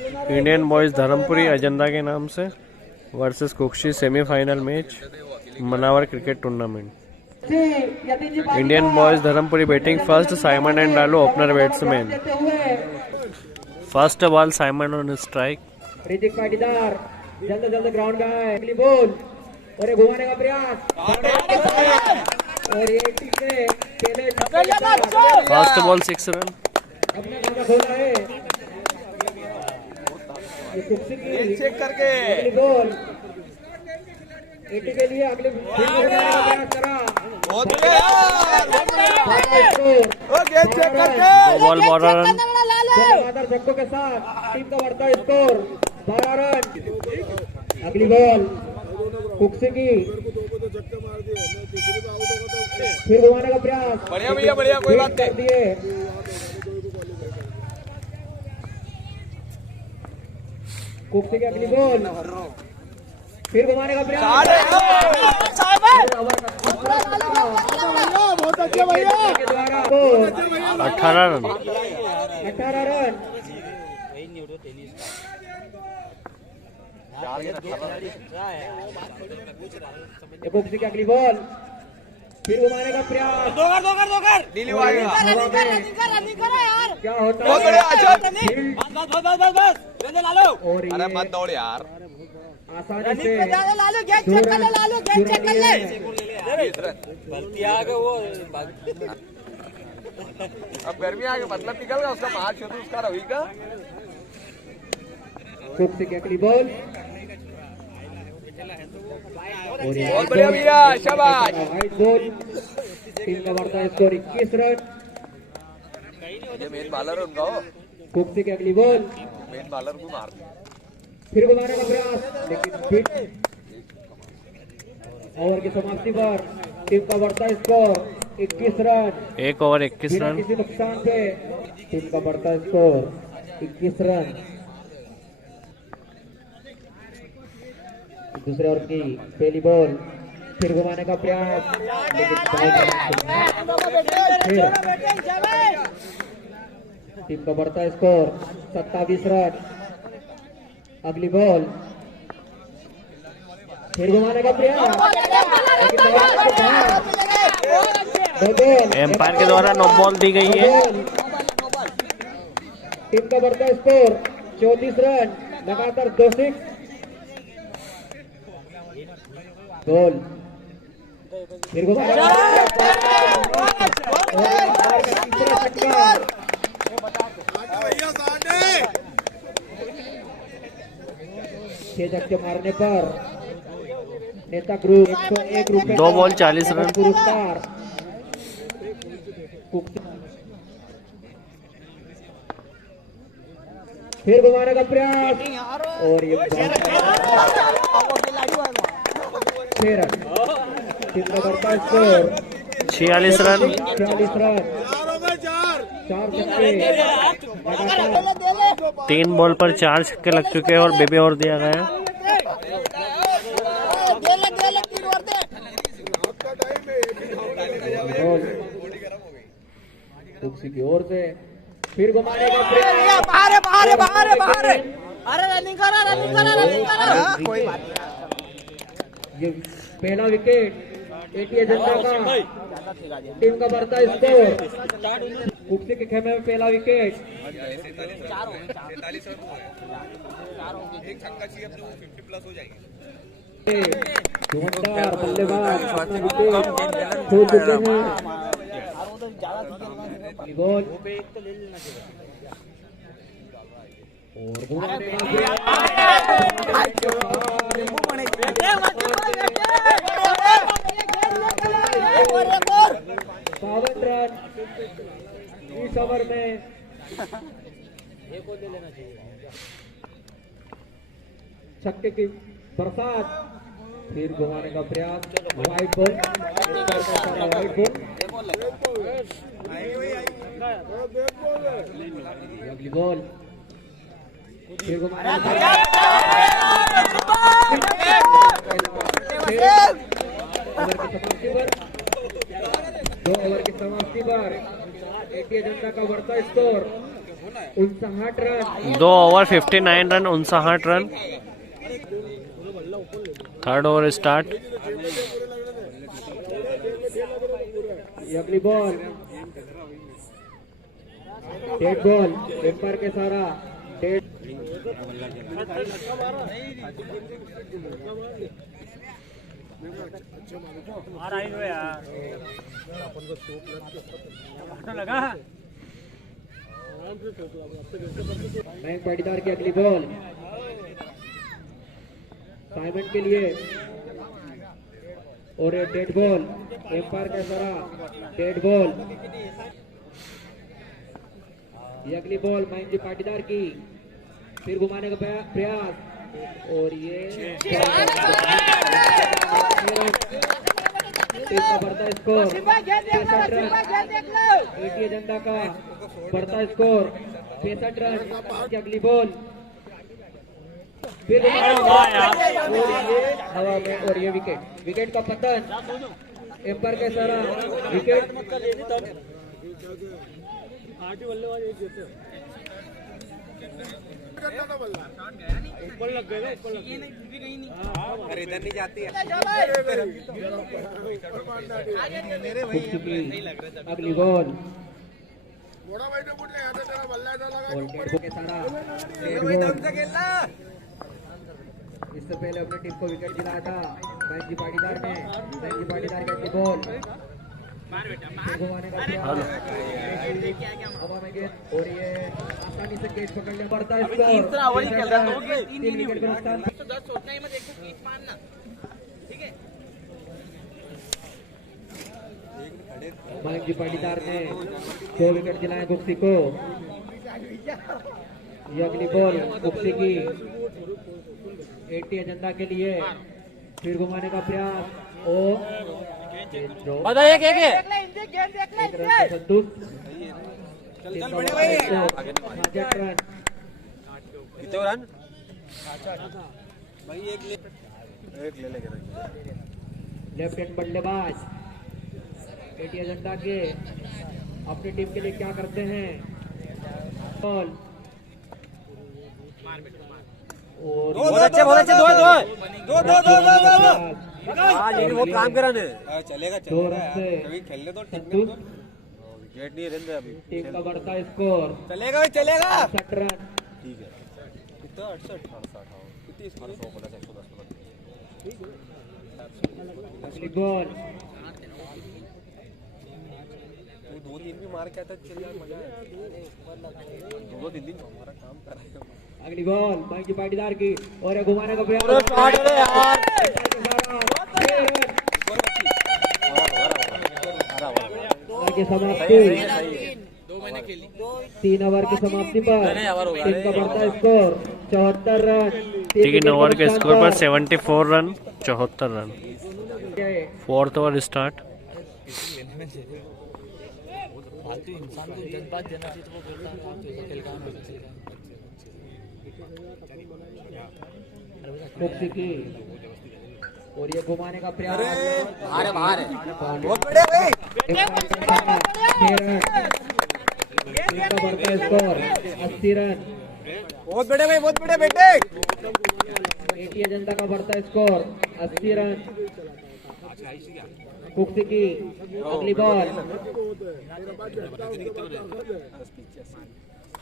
Indian boys Dharmapuri Ajanta के नाम से versus Kukshi semifinal match Manawar cricket tournament. Indian boys Dharampuri batting first, Simon and Lalu opener batsman. First ball Simon on strike. Hrithik Patidar जल्द जल्द ground का है, अगली बॉल और घुमाने का प्रयास और ये से पहले फर्स्ट बॉल 6 रन। अपना खाता खोला है, ये कुक्षी की चेक करके अगली बॉल 80 के लिए अगले प्रयास करा। ओके चेक करके बॉल 12 रन। धक्कों के साथ टीम का बढ़ता स्कोर 12 रन। अगली बॉल कुक्षी की, फिर घुमाने का प्रयास। बढ़िया भैया बढ़िया, कोई बात नहीं। दिए कुक्षी की अगली बॉल, फिर घुमाने का प्रयास। 18 रन। 18 रन। कुक्षी की अगली बॉल, फिर घुमाने का प्रयास। नीली वाली क्या होता बहुत बढ़िया, अच्छा। और अरे मत दौड़ यार, आसानी से अब गर्मी आ गई, मतलब निकल गया उसका मार्च शुरू उसका रवि का। कुक्षी की अगली बॉल, बहुत बढ़िया भैया, शाबाश। वाइड बॉल, टीम का बढ़ता स्कोर 21 रन। ये मेन बॉलर है उनका, वो कुक्षी की अगली बॉल, मेन बॉलर को मार दिया। फिर घुमाने का प्रयास, लेकिन फिट। ओवर की समाप्ति पर टीम का बढ़ता स्कोर 21 रन। 1 ओवर 21 बिना रन। किसी नुकसान पे टीम का बढ़ता स्कोर 21 रन। दूसरे ओवर की पहली बॉल, फिर घुमाने का प्रयास, लेकिन फिर टीम का बढ़ता स्कोर 27 रन। अगली बॉल, फिर घुमाने का प्रयास, एम्पायर के द्वारा नो बॉल दी गई है। टीम का बढ़ता स्कोर 34 रन, लगातार 2 6 गोल। फिर घुमाने का छह छक्के मारने पर नेता ग्रुप 101 रुपए 2 बॉल 40 रन। पुरस्कार। फिर घुमाने का प्रयास और ये फिर टीम का बढ़ता स्कोर 46 रन। 46 रन। 4 छक्के लगातार। 3 बॉल पर 4 छक्के लग चुके हैं और बेबी ओवर दिया गया। कुक्षी की ओर से फिर घुमाने का प्रयास। कोई बात नहीं। ये पहला विकेट एटीए जनता का, टीम का बढ़ता स्कोर। कुक्षी के खेमे में पहला विकेट। धुआंधार बल्लेबाज अपना विकेट खो चुके हैं। बॉल और घुमाने का प्रयास। 52 रन इस ओवर में। छक्के की बरसात, फिर घुमाने का प्रयास। Wide ball, wide ball. अगली बॉल, फिर घुमाने का प्रयास। ओवर की समाप्ति पर एटीए जनता का बढ़ता score 59 run. 2 over 59 run, 59 run. Third over start. अगली बॉल डेड बॉल, एम्पायर के सारा डेड। मयंक पाटीदार की अगली बॉल साइमन के लिए और एक डेड बॉल, एम्पायर का सारा डेड बॉल। ये अगली बॉल मयंक जी पाटीदार की, फिर घुमाने का प्रयास और ये टीम का बढ़ता स्कोर 63 रन। एटी एजेंडा का बढ़ता स्कोर 65 रन। की अगली बॉल फिर हवा में और ये विकेट, विकेट का पतन। एम्पायर के सारा विकेट। ऊपर लग गए, अरे इधर नहीं जाती है। अगली बॉल इससे पहले अपनी टीम को विकेट दिलाया था मयंक जी पाटीदार ने। मयंक जी पाटीदार की अगली बॉल घुमाने का प्रयास, हवा में गेंद और ये आसानी से कैच पकड़ने पड़ता है। तीन विकेट का नुकसान। मयंक जी पाटीदार ने 2 विकेट दिलाए कुक्सी को। ये अगली बॉल कुक्सी की 80 एजेंडा के लिए, फिर घुमाने का प्रयास और एक रन से संतुष्ट। 66 रन। कितने रन भाई? एक ले लेके लेफ्ट हैंड बल्लेबाज 80 एजेंडा के अपनी टीम के लिए क्या करते हैं? बॉल और बहुत अच्छे आज ये बहुत काम करा ने। चलेगा 2 रन से अभी खेलने तो संतुष्ट। विकेट नहीं रहते अभी। टीम का बढ़ता स्कोर चलेगा भाई, चलेगा। 60 रन। ठीक है कितना 68 कितनी स्कोर 110 अगली बॉल दो तीन भी मार के आता चल यार, मजा दो तीन हमारा काम कर रहा है। अगली बॉल मयंक जी पाटीदार की और ये घुमाने का प्रयास। की समाप्ति 3 ओवर की समाप्ति पर टीम का बढ़ता स्कोर 74 रन। 3 ओवर के स्कोर पर 74 run, 74 run. Fourth over start. Kukshi की और ये घुमाने का प्रयास। बाहर बहुत बड़े भाई। टीम का बढ़ता स्कोर 80 रन। बहुत बड़े भाई, बहुत बड़े बेटे। 80 एजेंडा का बढ़ता स्कोर 80 रन। कुक्सी की अगली बॉल,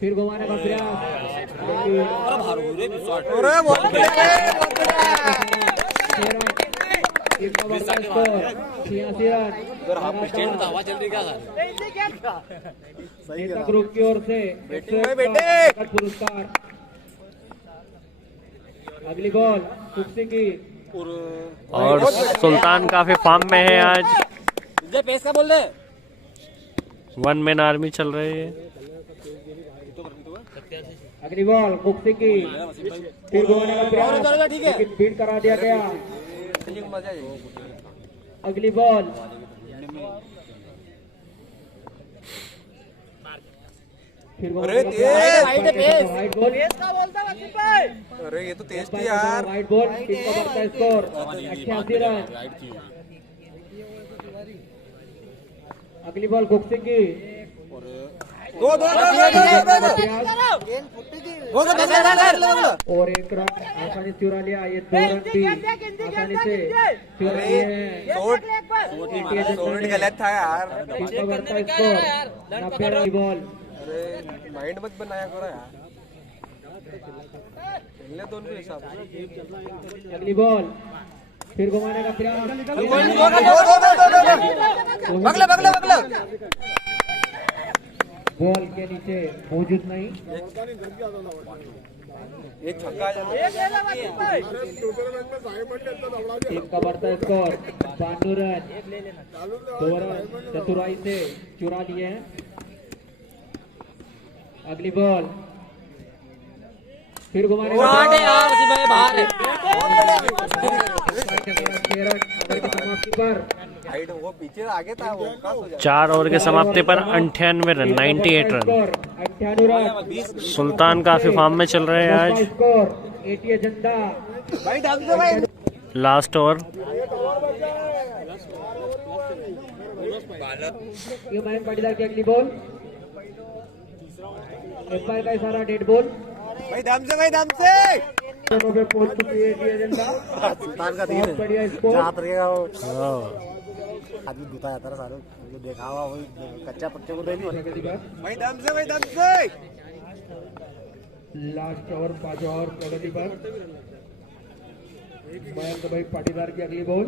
फिर घुमाने का प्रयास। टीम का बढ़ता स्कोर 86 रन। ग्रुप की ओर से पुरस्कार। अगली बॉल कुक्सी की और सुल्तान काफी फॉर्म में है आज। पेस का बोल दे। 1 मैन आर्मी चल रही है। अगली बॉल कुक्सी की, फिर घुमाने का प्रयास लेकिन बीट करा दिया गया। अगली बॉल फिर वाइट बॉल। अरे ये तो तेज थी यार। White ball. टीम का बढ़ता स्कोर 88 रन। अगली बॉल कुक्सी की और एक रन आसानी से चुरा लिया, ये 2 रन भी आसानी से चुरा लिए हैं। गलत था यार। टीम का बढ़ता स्कोर 90 रन की बॉल। अरे माइंड मत बनाया करो यार, खेलने दो उनको हिसाब से। अगली बॉल फिर घुमाने का प्रयास, बॉल के नीचे मौजूद नहीं। एक छक्का टीम का बढ़ता स्कोर 92 रन, 2 रन चतुराई से चुरा लिए हैं। अगली बॉल फिर घुमाने का हाइट वो पीछे आगे था वो 4 ओवर के समाप्ति पर 98 रन, 98 रन। 98 रन। सुल्तान काफी फॉर्म में चल रहे हैं आज। Score eighty agenda. Last over, ये मयंक पाटीदार की अगली बॉल, एम्पायर का इशारा, डेड बॉल। भाई दम से दोनों पे पहुंच चुकी है एटी एजेंडा। सुल्तान का बहुत बढ़िया स्कोर। रहेगा वो हाँ। आदमी दूता जाता है सारे जो देखा हुआ वही कच्चा पत्ते को दे दी। भाई दम से लास्ट ओवर 5 ओवर प्रगति पर मयंक भाई पाटीदार की अगली बॉल।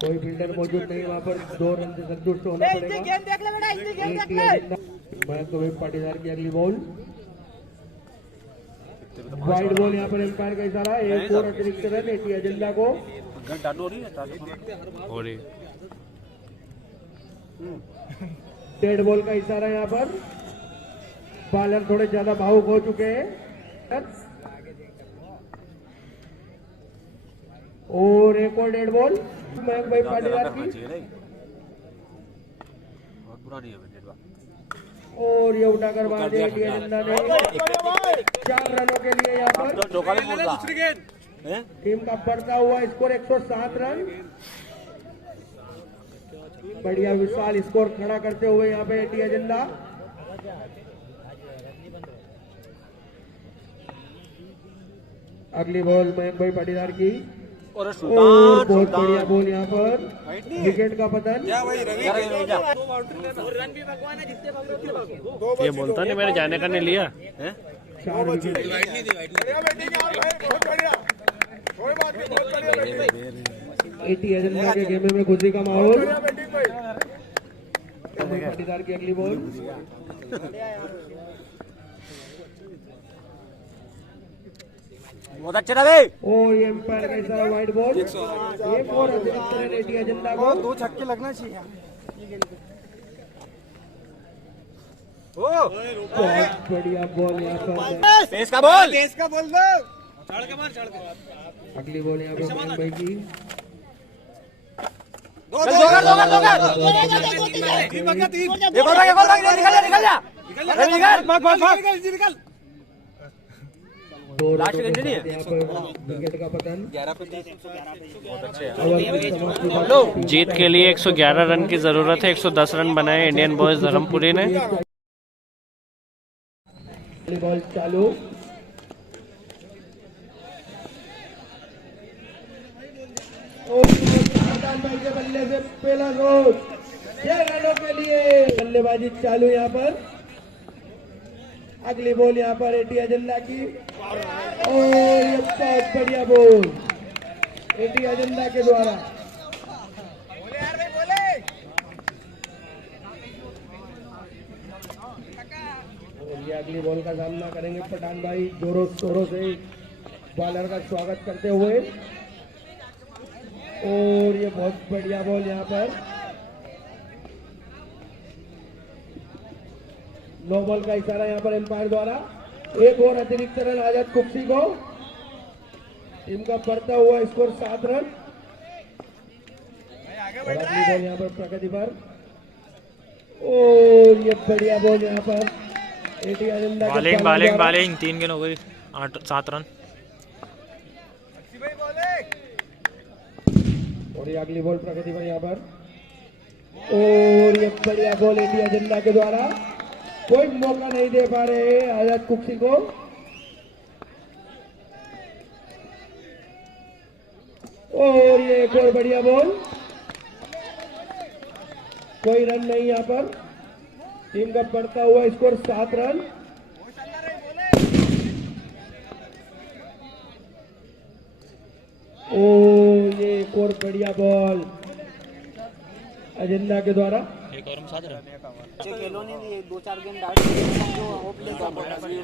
कोई फील्डर मौजूद नहीं वहाँ पर, 2 रन से संतुष्ट होना पड़ेगा। मयंक भाई पाटीदार की अगली बॉल, वाइड बॉल। यहाँ पर एम्पायर का इशारा, एक और अतिरिक्त रन एटी एजेंडा को। डेड बॉल का इशारा यहाँ पर, बॉलर थोड़े ज्यादा भावुक हो चुके हैं। और एक और डेड बॉल मयंक भाई पाटीदार की। और ये उठाकर मार दिया एटी एजेंडा ने। 4 रनों के लिए यहाँ पर टीम का बढ़ता हुआ स्कोर 107 रन। बढ़िया विशाल स्कोर खड़ा करते हुए यहाँ पे एटी एजेंडा। अगली बॉल मयंक भाई पाटीदार की, और बहुत बढ़िया बॉल यहाँ पर, विकेट का पतन। ये बोलता नहीं मैंने जाने का नहीं लिया। 4 विकेट। एटी एजेंडा के गेम में खुशी का माहौल। पाटीदार की अगली बॉल, बहुत अच्छा रहे। और ये एम्पायर का इशारा, वाइड बॉल। एक और अतिरिक्त रन एटी एजेंडा को। 2 छक्के लगना चाहिए। बहुत बढ़िया बॉल यहाँ पर, पेस का बॉल दो। अगली बॉल यहाँ पे मयंक भाई की। निकल 2 रनों के साथ यहाँ पर विकेट का पतन। जीत के लिए 111 रन की जरूरत है। 110 रन बनाए इंडियन बॉयज धर्मपुरी ने। बॉल चालू, भाई के बल्ले से पहला गोल, 6 रनों के लिए बल्लेबाजी चालू यहाँ पर। अगली बॉल यहाँ पर एटी एजेंडा की, और ये बहुत बढ़िया बॉल एटी एजेंडा के द्वारा। और ये अगली बॉल का सामना करेंगे पठान भाई, जोरों शोरों से बॉलर का स्वागत करते हुए। और ये बहुत बढ़िया बॉल यहाँ पर, नो बॉल का इशारा यहाँ पर एम्पायर द्वारा। एक और अतिरिक्त रन आजाद कुक्सी को। टीम का बढ़ता हुआ स्कोर 7 रन। और अगली बॉल यहाँ पर प्रगति पर, और ये बढ़िया बॉल यहाँ पर एटी एजेंडा के बॉलिंग द्वारा। बॉलिंग बॉलिंग 3 गेंद हो गई, 7 रन। और ये अगली बॉल प्रगति पर यहाँ पर, और ये बढ़िया बॉल इंडिया झंडा के द्वारा, कोई मौका नहीं दे पा रहे आजाद कुक्सी को। और ये एक और बढ़िया बॉल, कोई रन नहीं यहाँ पर, टीम का बढ़ता हुआ स्कोर 7 रन। ओ ये एक और बढ़िया बॉल अजेंडा के द्वारा। दो-चार गेम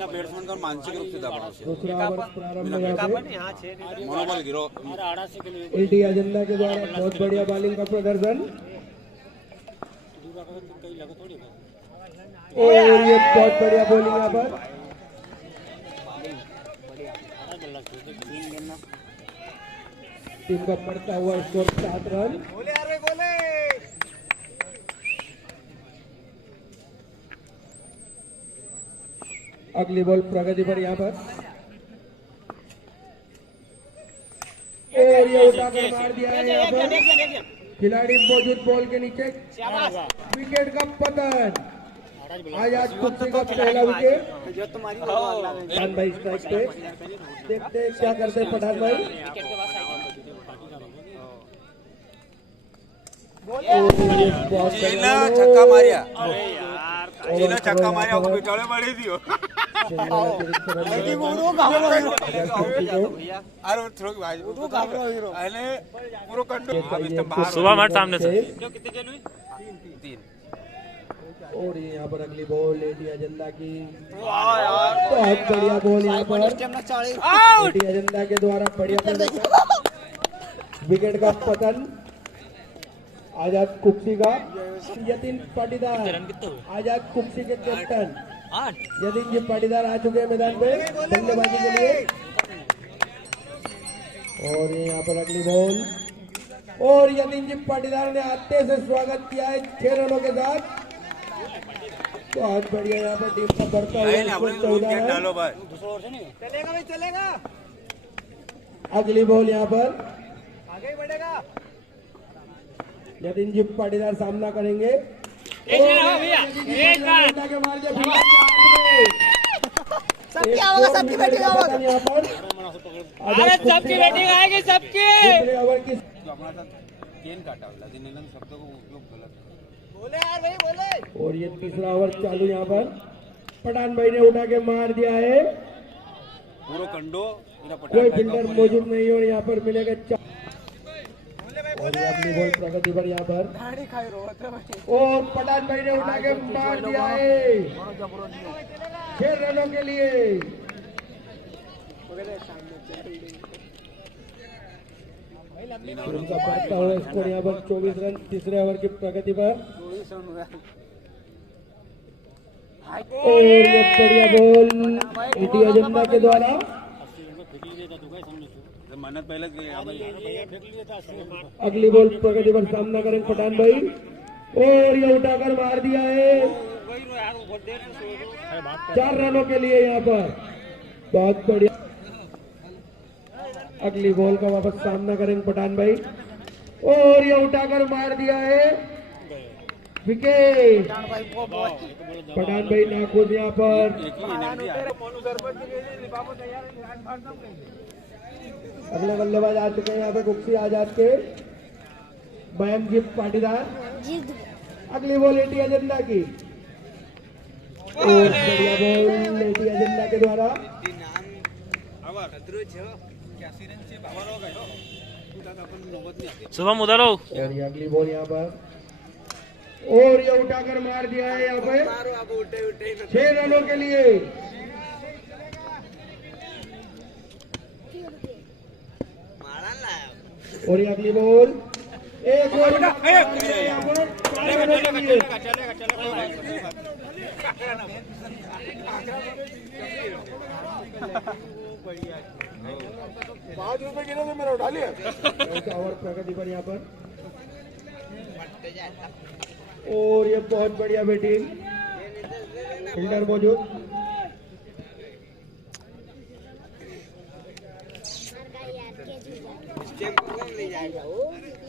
बैट्समैन का मानसिक रूप से दबाव से दूसरा ओवर प्रारंभ यहाँ पे मनोबल गिरो एलटी अजेंडा के द्वारा बहुत बढ़िया बॉलिंग का प्रदर्शन। और ये बहुत बढ़िया बॉलिंग यहाँ पर, टीम का बढ़ता हुआ स्कोर 7 रन। अगली बॉल प्रगति पर यहाँ पर, और ये उठाकर मार दिया है यहाँ पर, खिलाड़ी मौजूद बॉल के नीचे, विकेट का पतन। आजाद कुक्सी का पहला विकेट। पठान भाई स्ट्राइक पे, देखते हैं क्या करते हैं पठान भाई। छक्का मारिया छक्का मारिया बिचारे मारी दियो अरे थ्रो की भाई वो घाबरो अरे पूरा कंट्रोल सुबह हमारे सामने से 3। और ये यहाँ पर अगली बॉल इंडिया झंडा की, बहुत बढ़िया बॉल यहाँ पर इंडिया झंडा के द्वारा, बढ़िया विकेट का पतन आजाद कुक्सी का। यतीन पाटीदार आजाद कुक्सी के कैप्टन यतीन जी पाटीदार आ चुके हैं मैदान में बल्लेबाजी के लिए। और ये यहाँ पर अगली बॉल, और यतीन जी पाटीदार ने आते से स्वागत किया है 6 रनों के साथ। बहुत बढ़िया यहाँ पर टीम का बढ़ता हुआ 14 रन। चलेगा अगली बॉल यहाँ पर आगे बढ़ेगा यतीन जी पाटीदार सामना करेंगे। सबकी होगा, सबकी बैटिंग होगा। यहाँ पर सबकी बैटिंग आएगी, सबकी। दूसरे ओवर की केन काटा शब्दों का उपयोग गलत है। बोले यार भाई बोले। और ये तीसरा ओवर चालू यहाँ पर पठान भाई ने उठा के मार दिया है, पूरा कंडो कोई फील्डर मौजूद नहीं, और यहाँ पर मिलेगा। और ये अपनी बॉल प्रगति पर यहाँ पर, और पठान भाई ने उठा के मार दिया है 6 रनों के लिए। उनका बढ़ता हुआ स्कोर यहाँ पर 24 रन तीसरे ओवर की प्रगति पर। और ये बढ़िया बॉल इंडिया झंडा के द्वारा, मेहनत पहले अगली बॉल प्रगति पर सामना करेंगे पठान भाई, और ये उठाकर मार दिया है 4 रनों के लिए यहाँ पर, बहुत बढ़िया। अगली बॉल का वापस सामना करेंगे पठान भाई, और ये उठाकर मार दिया है विकेट। पठान भाई नाखुश यहाँ पर। अगले बल्लेबाज आ चुके हैं यहाँ पे कुक्सी आजाद के, मयंक जी पाटीदार। अगली बॉल इंडिया झंडा की, और बढ़िया बॉल इंडिया झंडा के द्वारा। शुभम उधर हो। और ये अगली बॉल यहाँ पर, और ये उठाकर मार दिया है यहाँ पे 6 रनों के लिए। और ये अगली बॉल, एक बॉल यहाँ पर 4 रनों के लिए। और प्रगति पर यहाँ पर, और ये बहुत बढ़िया बैटिंग, फील्डर मौजूद।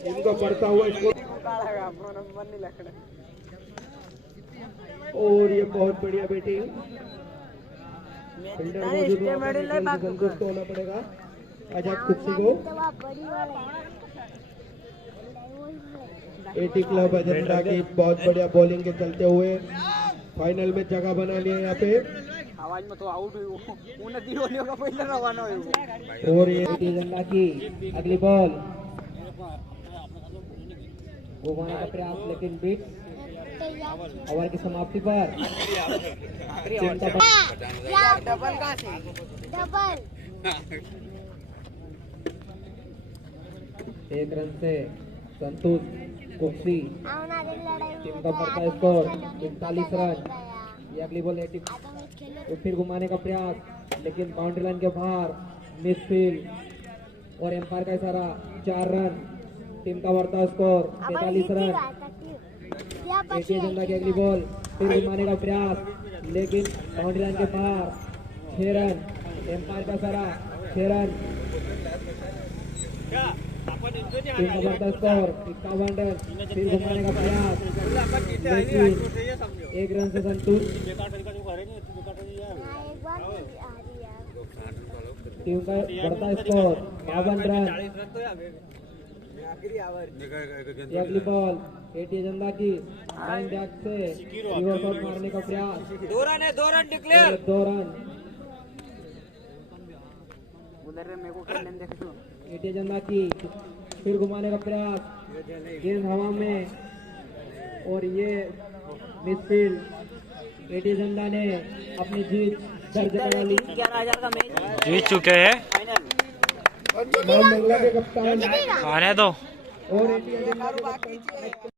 इनका बढ़ता हुआ स्कोर और ये बहुत बढ़िया बैटिंग फील्डर मौजूद होने से संतुष्ट होना पड़ेगा आजाद कुक्सी को। एटी क्लब अजंता की बहुत बढ़िया बॉलिंग के चलते हुए फाइनल में जगह बना लिया यहाँ पे। आवाज में तो आउट हुई वो नदी होने का पहले रवाना हुई और ये अजंता की अगली बॉल घुमाने का प्रयास लेकिन बीट ओवर की समाप्ति पर डबल का डबल एक रन से संतोष कुक्सी टीम का बढ़ता स्कोर 41 रन। ये अगली बॉल 80 और फिर घुमाने का प्रयास लेकिन बाउंड्री लाइन के बाहर मिसफील्ड और एम्पायर का इशारा 4 रन। टीम का बढ़ता स्कोर 43 रन। एटी अजंता की अगली बॉल फिर घुमाने का प्रयास लेकिन बाउंड्री लाइन के बाहर 6 रन। एम्पायर का इशारा 6 रन। टीम का बढ़ता स्कोर 51 रन। फिर घुमाने का प्रयास लेकिन 1 रन से संतुष्ट। टीम का बढ़ता स्कोर 52 रन। ये अगली बॉल एटी अजंता की लाइन बैक से रिवर्स आउट मारने का प्रयास 2 रन डिक्लेयर 2 रन। उधर मेरे को खेलने देखो एटी अजंता की फिर घुमाने का प्रयास गेंद हवा में और ये मिसफील्ड। एटी अजंता ने अपनी जीत दर्ज करा ली। 11,000 का मैच जीत चुके हैं। फाइनल नाम मंगला के कप्तान आने दो। और एटी अजंता के कप्तान